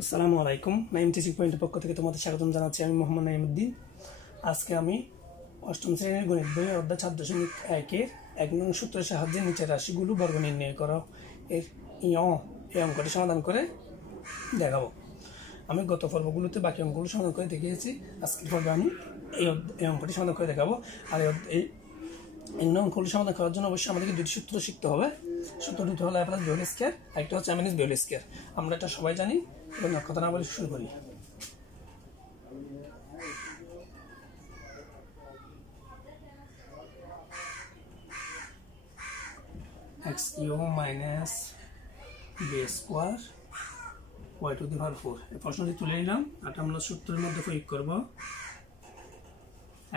আসসালামু আলাইকুম। নাইম টিচিং পয়েন্টের পক্ষ থেকে তোমাদের স্বাগতম জানাচ্ছি। আমি মোহাম্মদ নাইমুদ্দিন। আজকে আমি অষ্টম শ্রেণীর গণিত বইয়ের অধ্যায় 7.1-এর 1 নং সূত্রের সাহায্যে নিচের রাশিগুলো বর্গ নির্ণয় করো এর এই অঙ্কটি সমাধান করে দেখাবো। আমি গত পর্বগুলোতে বাকি অঙ্কগুলো সমাধান করে দেখিয়েছি। আজকের পর্বে আমি এই অঙ্কটি সমাধান করে দেখাবো। আর এই অঙ্কগুলো সমাধান করার জন্য অবশ্যই আমাদেরকে দুটি সূত্র শিখতে হবে। সূত্র দুটো হলো a plus b whole square, আরেকটা হচ্ছে a minus b whole square. আমরা এটা সবাই জানি। এবং কথা না বলে শুরু করি। x cube minus b square y to the power 4 এই প্রশ্নটি তুলে নিলাম। আর আমরা সূত্রের মধ্যে প্রয়োগ করব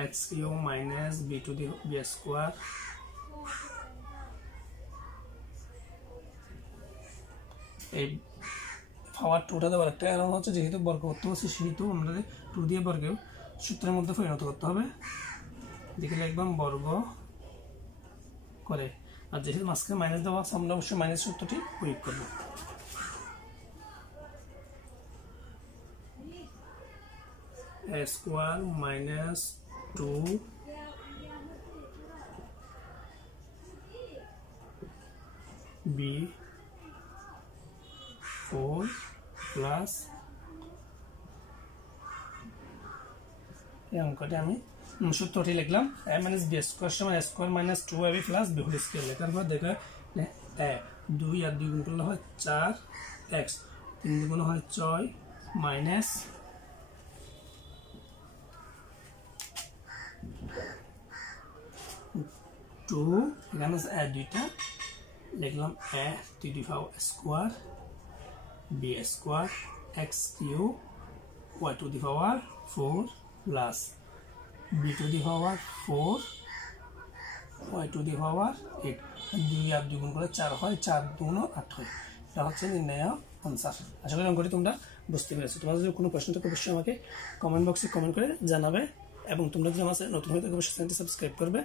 x cube minus b to the b square এই পাওয়ার 2টা দেওয়ার একটা কারণ হচ্ছে যেহেতু বর্গ করতে হচ্ছে সেহেতু আমাদের 2 দিয়ে বর্গেও সূত্রের মধ্যে পরিণত করতে হবে। দেখে লিখলাম বর্গ করে, আর যেহেতু মাঝখানে মাইনাস দেওয়া আছে আমরা অবশ্যই মাইনাস সূত্রটি প্রয়োগ করব। a square minus 2 b 4 plus এই অঙ্কটি আমি সূত্রটি লিখলাম a মাইনাস b স্কয়ার সমান a square minus 2ab plus b whole square. লেখার পর দেখা a 2 আর 2 গুণ করলে হয় 4x, 3 গুণ হয় 6 মাইনাস 2 এখানে a দুইটা লিখলাম a to the power square b square x cube y to the power 4 plus b to the power 4 y to the power 8। 2 আর 2 গুণ করে 4 হয়, 4 2 8 হয়। এটা হচ্ছে নির্ণয় আনসার। আশা করি অঙ্কটি তোমরা বুঝতে পেরেছো। তোমাদের যদি কোনো প্রশ্ন থাকে অবশ্যই আমাকে কমেন্ট বক্সে কমেন্ট করে জানাবে, এবং তোমরা যদি আমার নতুন হয়ে থাকে অবশ্যই চ্যানেলটি সাবস্ক্রাইব করবে,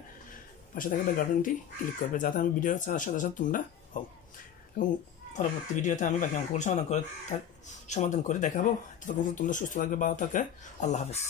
পাশে থাকা বেল বাটনটি ক্লিক করবে যাতে আমি ভিডিও ছাড়ার সাথে সাথে তোমরা হও। এবং পরবর্তী ভিডিওতে আমি বাকি অঙ্কগুলো সমাধান করে দেখাবো। ততক্ষণ তোমরা সুস্থ থাকবে, ভালো থাকে। আল্লাহ হাফেজ।